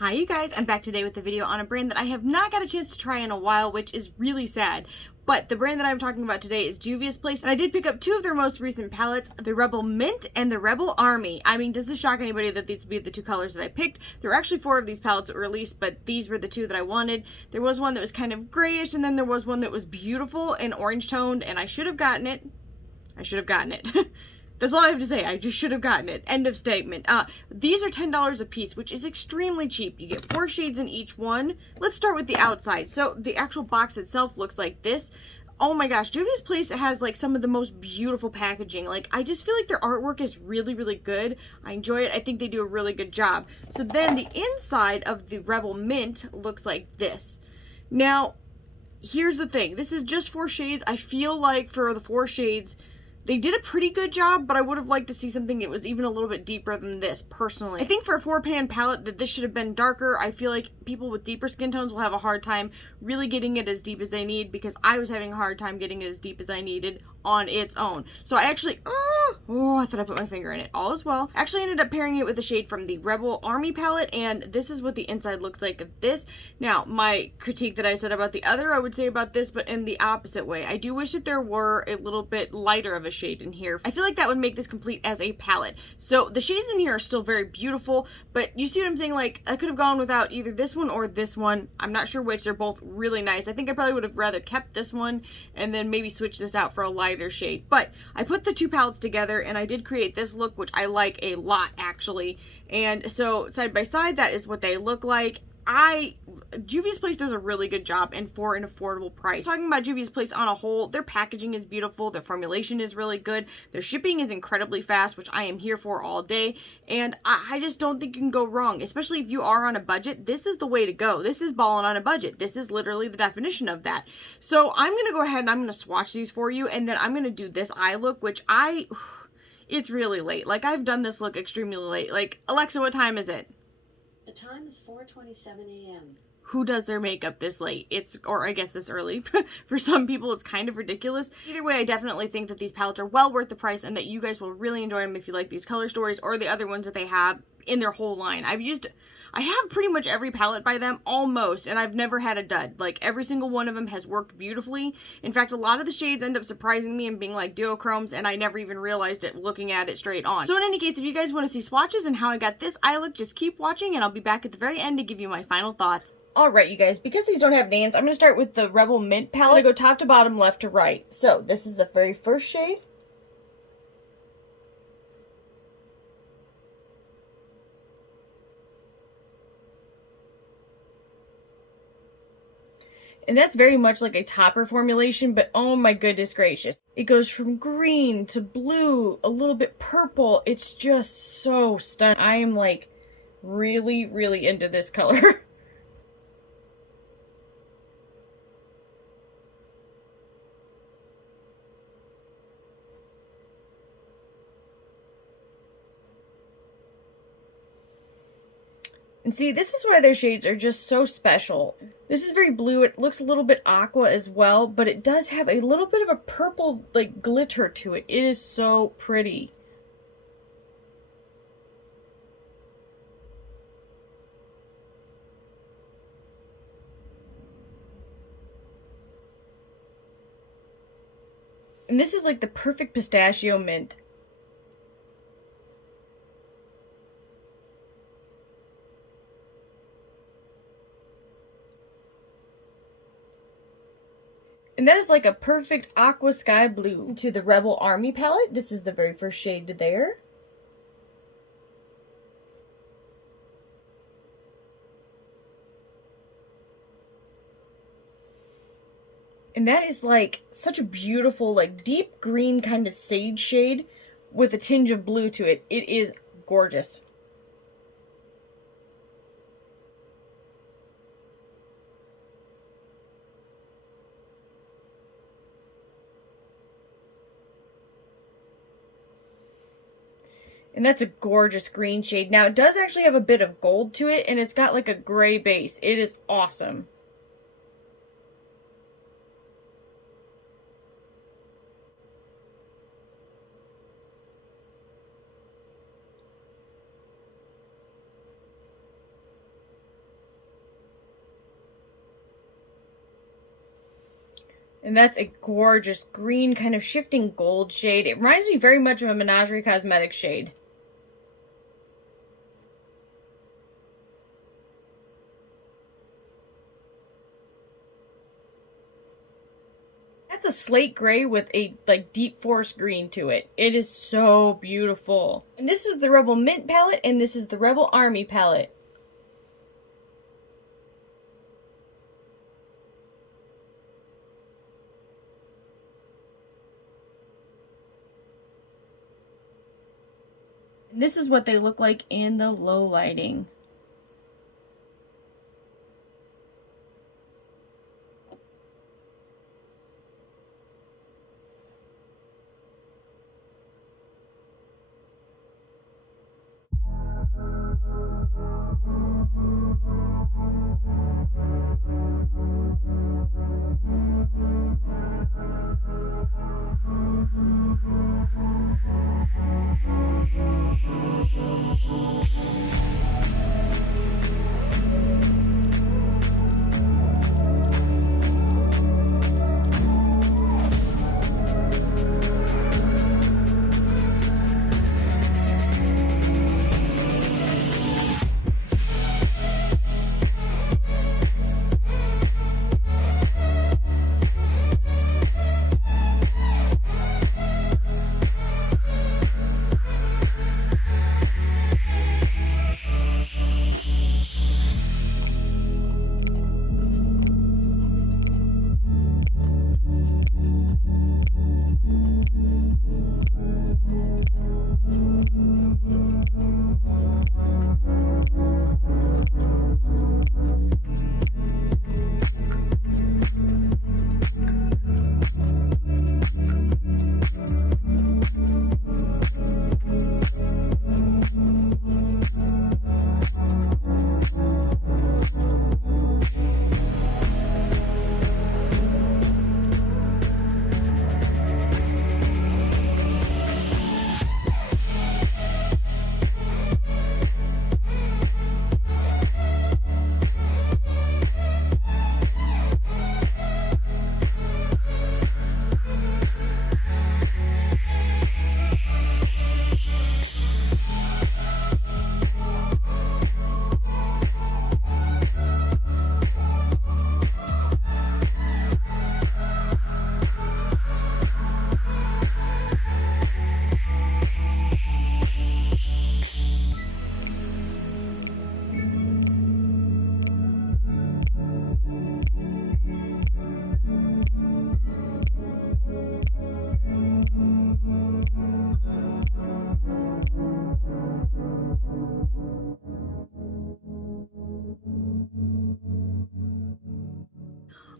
Hi you guys, I'm back today with a video on a brand that I have not got a chance to try in a while, which is really sad. But the brand that I'm talking about today is Juvia's Place, and I did pick up two of their most recent palettes, the Rebel Mint and the Rebel Army. I mean, does this shock anybody that these would be the two colors that I picked? There were actually 4 of these palettes that were released, but these were the 2 that I wanted. There was one that was kind of grayish, and then there was one that was beautiful and orange toned, and I should have gotten it. That's all I have to say. I just should have gotten it. End of statement. These are $10 a piece, which is extremely cheap. You get 4 shades in each one. Let's start with the outside. So the actual box itself looks like this. Oh my gosh, Juvia's Place has like some of the most beautiful packaging. Like, I just feel like their artwork is really, really good. I enjoy it. I think they do a really good job. So then the inside of the Rebel Mint looks like this. Now, here's the thing. This is just 4 shades. I feel like for the 4 shades, they did a pretty good job, but I would have liked to see something that was even a little bit deeper than this, personally. I think for a 4-pan palette that this should have been darker. I feel like people with deeper skin tones will have a hard time really getting it as deep as they need, because I was having a hard time getting it as deep as I needed on its own. So I actually, I thought I put my finger in it. All is well. Actually ended up pairing it with a shade from the Rebel Army palette, and this is what the inside looks like of this. Now, my critique that I said about the other, I would say about this, but in the opposite way. I do wish that there were a little bit lighter of a shade in here. I feel like that would make this complete as a palette. So the shades in here are still very beautiful, but you see what I'm saying? Like, I could have gone without either this one or this one. I'm not sure which. They're both really nice. I think I probably would have rather kept this one and then maybe switch this out for a lighter shade. But I put the 2 palettes together and I did create this look, which I like a lot actually. And so side by side, that is what they look like. Juvia's Place does a really good job, and for an affordable price. Talking about Juvia's Place on a whole, their packaging is beautiful, their formulation is really good, their shipping is incredibly fast, which I am here for all day, and I just don't think you can go wrong, especially if you are on a budget. This is the way to go. This is balling on a budget. This is literally the definition of that. So I'm going to go ahead and I'm going to swatch these for you, and then I'm going to do this eye look, which it's really late. Like, I've done this look extremely late. Like, Alexa, what time is it? The time is 4:27 a.m. Who does their makeup this late? Or I guess this early. For some people, it's kind of ridiculous. Either way, I definitely think that these palettes are well worth the price and that you guys will really enjoy them if you like these color stories or the other ones that they have in their whole line. I have pretty much every palette by them, almost, and I've never had a dud. Like, every single one of them has worked beautifully. In fact, a lot of the shades end up surprising me and being like duochromes, and I never even realized it looking at it straight on. So in any case, if you guys want to see swatches and how I got this eye look, just keep watching, and I'll be back at the very end to give you my final thoughts. Alright, you guys, because these don't have names, I'm going to start with the Rebel Mint palette. I'm going to go top to bottom, left to right. So, this is the very first shade. And that's very much like a topper formulation, but oh my goodness gracious. It goes from green to blue, a little bit purple. It's just so stunning. I am like really, really into this color. And see, this is why their shades are just so special. This is very blue. It looks a little bit aqua as well, but it does have a little bit of a purple, like, glitter to it. It is so pretty. And this is like the perfect pistachio mint. And that is like a perfect aqua sky blue. To the Rebel Army palette, this is the very first shade there. And that is like such a beautiful, like deep green kind of sage shade with a tinge of blue to it. It is gorgeous. And that's a gorgeous green shade. Now, it does actually have a bit of gold to it, and it's got like a gray base. It is awesome. And that's a gorgeous green kind of shifting gold shade. It reminds me very much of a Menagerie Cosmetics shade. That's a slate gray with a like deep forest green to it. It is so beautiful. And this is the Rebel Mint palette, and this is the Rebel Army palette. And this is what they look like in the low lighting.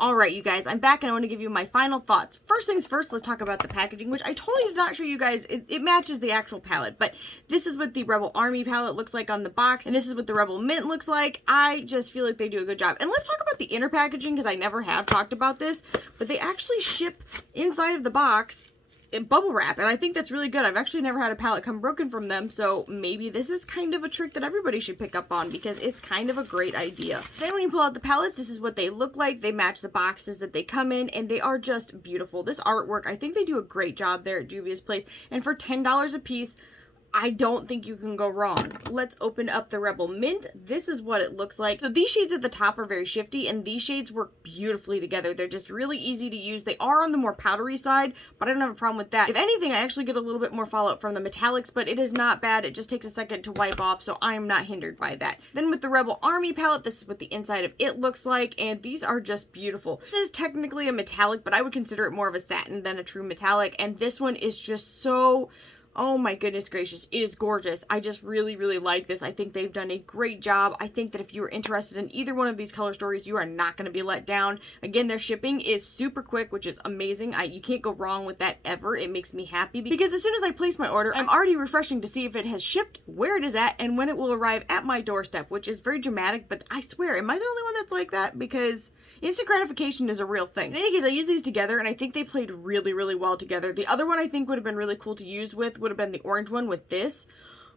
Alright, you guys, I'm back and I want to give you my final thoughts. First things first, let's talk about the packaging, which I totally did not show you guys. It matches the actual palette, but this is what the Rebel Army palette looks like on the box, and this is what the Rebel Mint looks like. I just feel like they do a good job. And let's talk about the inner packaging, because I never have talked about this, but they actually ship inside of the box bubble wrap, and I think that's really good. I've actually never had a palette come broken from them, so maybe this is kind of a trick that everybody should pick up on, because it's kind of a great idea. Then when you pull out the palettes, this is what they look like. They match the boxes that they come in, and they are just beautiful. This artwork, I think they do a great job there at Juvia's place, and for $10 a piece, I don't think you can go wrong. Let's open up the Rebel Mint. This is what it looks like. So these shades at the top are very shifty, and these shades work beautifully together. They're just really easy to use. They are on the more powdery side, but I don't have a problem with that. If anything, I actually get a little bit more fallout from the metallics, but it is not bad. It just takes a second to wipe off, so I'm not hindered by that. Then with the Rebel Army palette, this is what the inside of it looks like, and these are just beautiful. This is technically a metallic, but I would consider it more of a satin than a true metallic, and this one is just so... oh my goodness gracious, it is gorgeous. I just really, really like this. I think they've done a great job. I think that if you are interested in either one of these color stories, you are not going to be let down. Again, their shipping is super quick, which is amazing. You can't go wrong with that ever. It makes me happy because as soon as I place my order, I'm already refreshing to see if it has shipped, where it is at, and when it will arrive at my doorstep, which is very dramatic, but I swear, am I the only one that's like that? Because instant gratification is a real thing. In any case, I use these together, and I think they played really, really well together. The other one I think would have been really cool to use with would have been the orange one with this.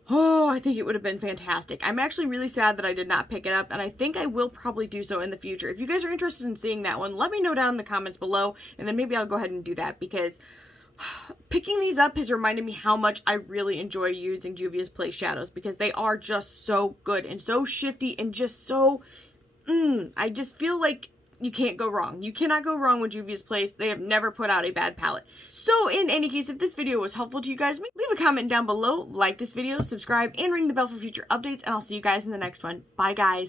Oh, I think it would have been fantastic. I'm actually really sad that I did not pick it up, and I think I will probably do so in the future. If you guys are interested in seeing that one, let me know down in the comments below, and then maybe I'll go ahead and do that, because picking these up has reminded me how much I really enjoy using Juvia's Place shadows, because they are just so good and so shifty and just so, I just feel like you can't go wrong. You cannot go wrong with Juvia's Place. They have never put out a bad palette. So in any case, if this video was helpful to you guys, leave a comment down below, like this video, subscribe, and ring the bell for future updates, and I'll see you guys in the next one. Bye, guys.